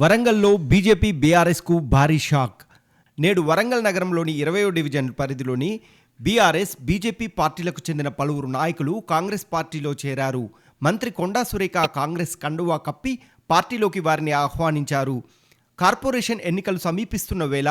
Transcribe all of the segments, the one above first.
వరంగల్లో బీజేపీ బీఆర్ఎస్కు భారీ షాక్. నేడు వరంగల్ నగరంలోని 20వ డివిజన్ పరిధిలోని బీఆర్ఎస్, బీజేపీ పార్టీలకు చెందిన పలువురు నాయకులు కాంగ్రెస్ పార్టీలో చేరారు. మంత్రి కొండా సురేఖ కాంగ్రెస్ కండువా కప్పి పార్టీలోకి వారిని ఆహ్వానించారు. కార్పొరేషన్ ఎన్నికలు సమీపిస్తున్న వేళ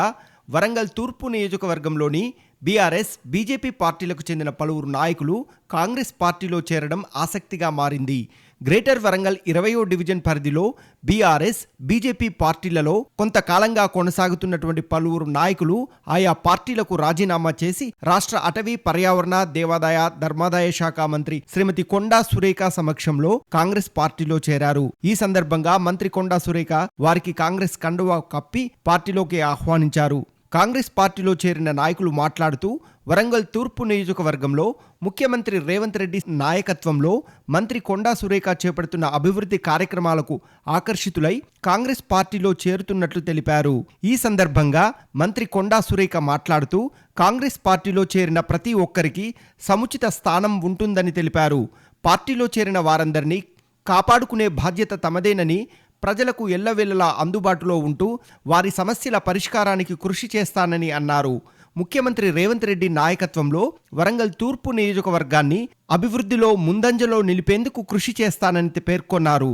వరంగల్ తూర్పు నియోజకవర్గంలోని బీఆర్ఎస్, బీజేపీ పార్టీలకు చెందిన పలువురు నాయకులు కాంగ్రెస్ పార్టీలో చేరడం ఆసక్తిగా మారింది. గ్రేటర్ వరంగల్ 20వ డివిజన్ పరిధిలో బీఆర్ఎస్, బీజేపీ పార్టీలలో కొంతకాలంగా కొనసాగుతున్నటువంటి పలువురు నాయకులు ఆయా పార్టీలకు రాజీనామా చేసి రాష్ట్ర అటవీ, పర్యావరణ, దేవాదాయ, ధర్మాదాయ శాఖ మంత్రి శ్రీమతి కొండా సురేఖ సమక్షంలో కాంగ్రెస్ పార్టీలో చేరారు. ఈ సందర్భంగా మంత్రి కొండా సురేఖ వారికి కాంగ్రెస్ కండువా కప్పి పార్టీలోకి ఆహ్వానించారు. కాంగ్రెస్ పార్టీలో చేరిన నాయకులు మాట్లాడుతూ వరంగల్ తూర్పు నియోజకవర్గంలో ముఖ్యమంత్రి రేవంత్ రెడ్డి నాయకత్వంలో మంత్రి కొండా సురేఖ చేపడుతున్న అభివృద్ధి కార్యక్రమాలకు ఆకర్షితులై కాంగ్రెస్ పార్టీలో చేరుతున్నట్లు తెలిపారు. ఈ సందర్భంగా మంత్రి కొండా సురేఖ మాట్లాడుతూ కాంగ్రెస్ పార్టీలో చేరిన ప్రతి ఒక్కరికి సముచిత స్థానం ఉంటుందని తెలిపారు. పార్టీలో చేరిన వారందరినీ కాపాడుకునే బాధ్యత తమదేనని, ప్రజలకు ఎల్లవేళలా అందుబాటులో ఉంటూ వారి సమస్యల పరిష్కారానికి కృషి చేస్తానని అన్నారు. ముఖ్యమంత్రి రేవంత్ రెడ్డి నాయకత్వంలో వరంగల్ తూర్పు నియోజకవర్గాన్ని అభివృద్ధిలో ముందంజలో నిలిపేందుకు కృషి చేస్తానని పేర్కొన్నారు.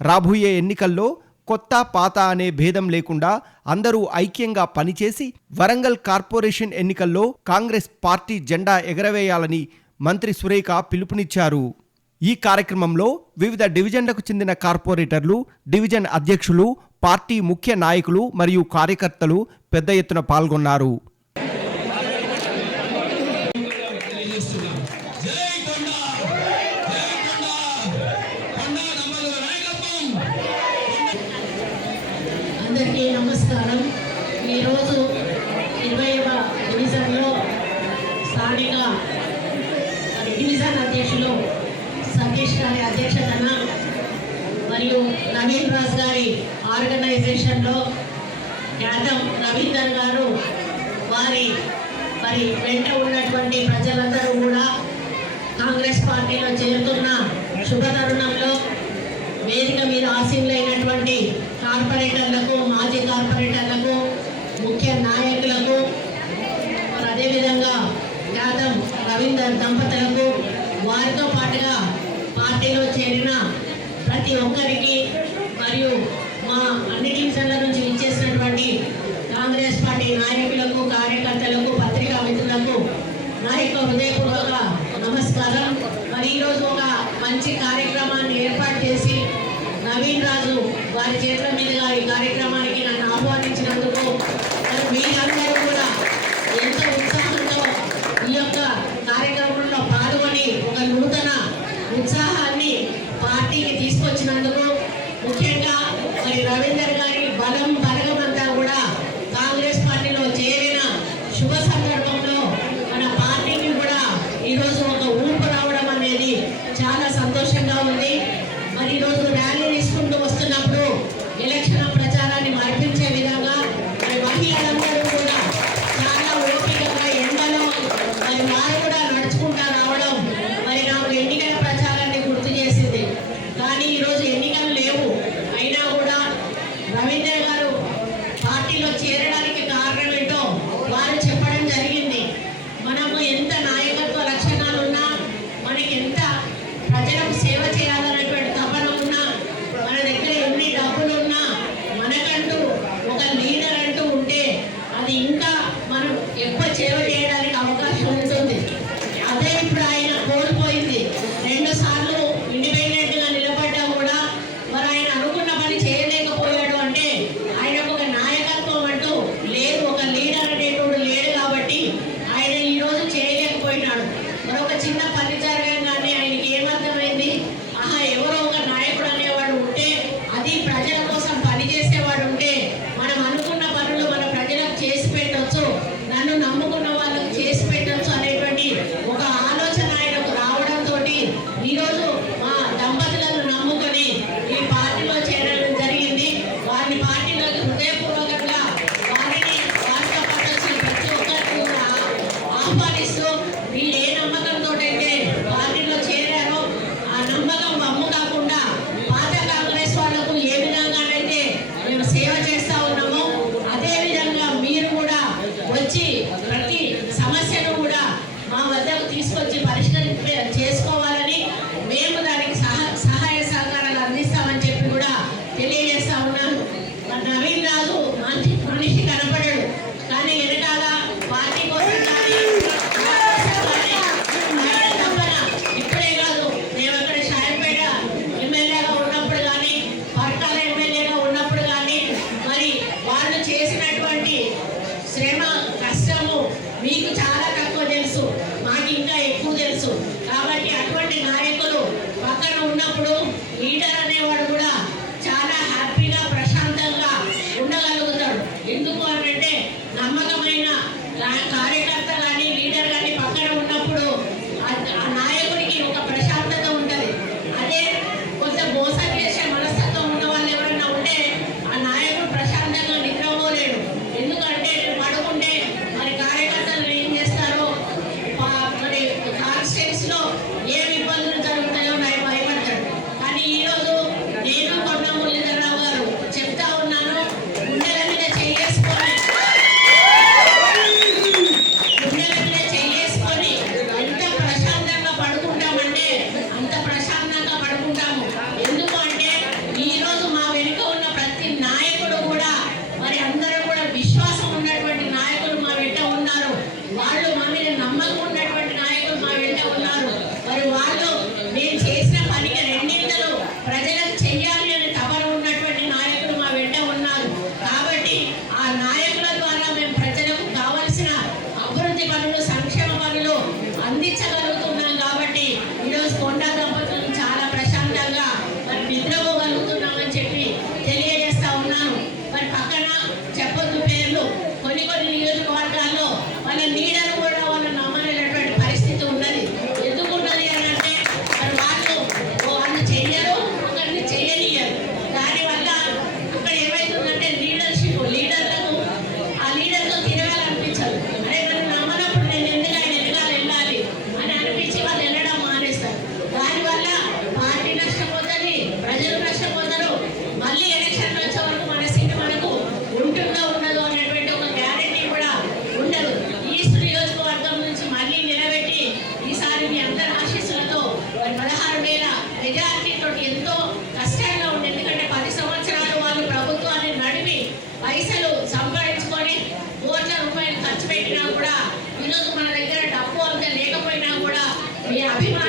రాబోయే ఎన్నికల్లో కొత్త, పాత అనే భేదం లేకుండా అందరూ ఐక్యంగా పనిచేసి వరంగల్ కార్పొరేషన్ ఎన్నికల్లో కాంగ్రెస్ పార్టీ జెండా ఎగరవేయాలని మంత్రి సురేఖ పిలుపునిచ్చారు. ఈ కార్యక్రమంలో వివిధ డివిజన్లకు చెందిన కార్పొరేటర్లు, డివిజన్ అధ్యక్షులు, పార్టీ ముఖ్య నాయకులు మరియు కార్యకర్తలు పెద్ద ఎత్తున పాల్గొన్నారు. అందరికీ నమస్కారం. ఈరోజు 20వ డివిజన్లో స్థానిక డివిజన్ అధ్యక్షులు సతీష్ గారి అధ్యక్షతన మరియు నవీన్ రాజ్ గారి ఆర్గనైజేషన్లో యాదవ్ రవీందర్ గారు మరి వెంట ఉన్నటువంటి ప్రజలందరూ కూడా కాంగ్రెస్ పార్టీలో చేరుతున్న శుభతరుణంలో వేదిక మీద ఆసీనులైనటువంటి కార్పొరేటర్లకు, మాజీ కార్పొరేటర్లకు, ముఖ్య నాయకులకు, మరి అదేవిధంగా యాదవ్ రవీందర్ దంపతులకు, వారితో పాటుగా పార్టీలో చేరిన ప్రతి ఒక్కరికి మరియు మా అన్ని డివిజన్ల నుంచి ఇచ్చేసినటువంటి కాంగ్రెస్ పార్టీ నాయకులకు, కార్యకర్తలకు, పత్రికా మిత్రులకు నా యొక్క హృదయపూర్వక నమస్కారం. మరి ఈరోజు ఒక మంచి కార్యక్రమాన్ని ఏర్పాటు చేసి నవీన్ రాజు వారి చేతుల మీదుగా ఈ కార్యక్రమానికి నన్ను ఆహ్వానించినందుకు మరి మీరందరూ కూడా ఎంతో ఉత్సాహంతో ఈ యొక్క కార్యక్రమంలో పాల్గొని ఒక నూతన ఉత్సాహాన్ని పార్టీకి తీసుకొచ్చినందుకు, ముఖ్యంగా మరి రవీందర్ గారి బలగమంతా కూడా కాంగ్రెస్ పార్టీలో చేరిన శుభ సందర్భంలో మన పార్టీకి కూడా ఈరోజు ఒక ఊపు రావడం అనేది చాలా సంతోషంగా ఉంది. మరి ఈరోజు ర్యాలీ తీసుకుంటూ వస్తున్నప్పుడు ఎలక్షన్ ప్రచారాన్ని మరిపించే విధంగా మరి నమ్మకమైన కార్యకర్త కానీ లీడర్ కానీ పక్కన ఉన్నప్పుడు ఆ నాయకుడికి ఒక ప్రశాంతత ఉంటుంది. అదే కొంత మోసం చేసే మనస్తత్వం ఉన్న వాళ్ళు ఎవరైనా ఉంటే ఆ నాయకుడు ప్రశాంతంగా నిద్రపోలేడు. ఎందుకంటే పడుకుంటే మరి కార్యకర్తలు ఏం చేస్తారో, మరి కాన్స్టిట్యూన్స్ లో ఏం ఇబ్బందులు జరుగుతాయో నాకు భయపడతాడు. కానీ ఈరోజు నేను కొండ మురళీధరరావు గారు చెప్తా ఉన్నాను, గుండెల మీద చేసుకొని ఎంత ప్రశాంతంగా పడుకుంటామంటే అంత ప్రశాంతంగా పడుకుంటాము. ఎందుకు అంటే ఈ రోజు మా వెనుక ఉన్న ప్రతి నాయకుడు కూడా మరి అందరూ కూడా విశ్వాసం ఉన్నటువంటి నాయకులు మా వెంట ఉన్నారు. వాళ్ళు మా మీద నమ్మకం ఉన్నటువంటి నాయకులు మా వెంట ఉన్నారు. మరి వాళ్ళు మేము చేసిన పనికి రెండింతలు ప్రజలకు చెయ్యాలి అని తపన ఉన్నటువంటి నాయకులు మా వెంట ఉన్నారు. కాబట్టి ఆ నాయకుల ద్వారా మేము ప్రజలకు కావలసిన అభివృద్ధి పనులు, సంక్షేమ పనులు అందించగలుగుతున్నాం. కాబట్టి ఈరోజు కొండా దంపతులు చాలా ప్రశాంతంగా మరి నిద్రపోగలుగుతున్నామని చెప్పి తెలియజేస్తా ఉన్నాను. మరి పక్కన చెప్పొద్దు పేర్లు, కొన్ని నియోజకవర్గాల్లో వాళ్ళ లీడర్ కూడా వాళ్ళు నమ్మలేనటువంటి పరిస్థితి ఉన్నది. ఎందుకున్నది అని అంటే మరి వాళ్ళు చెయ్యరు, ఒకరిని చెయ్యనియరు. దానివల్ల అక్కడ ఏమవుతుందంటే లీడర్లకు ఆ లీడర్తో తిరగాలనిపించదు. అరే నన్ను నమ్మనప్పుడు నేను ఎందుకు ఆయన వెళ్ళాలి అని అనిపించి వాళ్ళు వెళ్ళడం మానేస్తారు. దానివల్ల పార్టీ నష్టపోతుంది, ప్రజలు నష్టపోతారు. మళ్ళీ ఎలక్షన్ వచ్చే వరకు మన సీటు మనకు ఉంటుందో ఉండదో అనేటువంటి ఒక గ్యారెంటీ కూడా ఉండదు. ఈస్ట్ నియోజకవర్గం నుంచి మళ్ళీ నిలబెట్టి ఈసారి మీ అందరి ఆశీస్సులతో 16,000 మెజార్టీతో ఎంతో కష్టంగా ఉంది. ఎందుకంటే 10 సంవత్సరాలు వాళ్ళు ప్రభుత్వాన్ని నడిపి పైసలు సంపాదించుకొని కోట్ల రూపాయలు ఖర్చు పెట్టినా కూడా ఈరోజు మన దగ్గర డబ్బు అంత లేకపోయినా కూడా మీ అభిమానం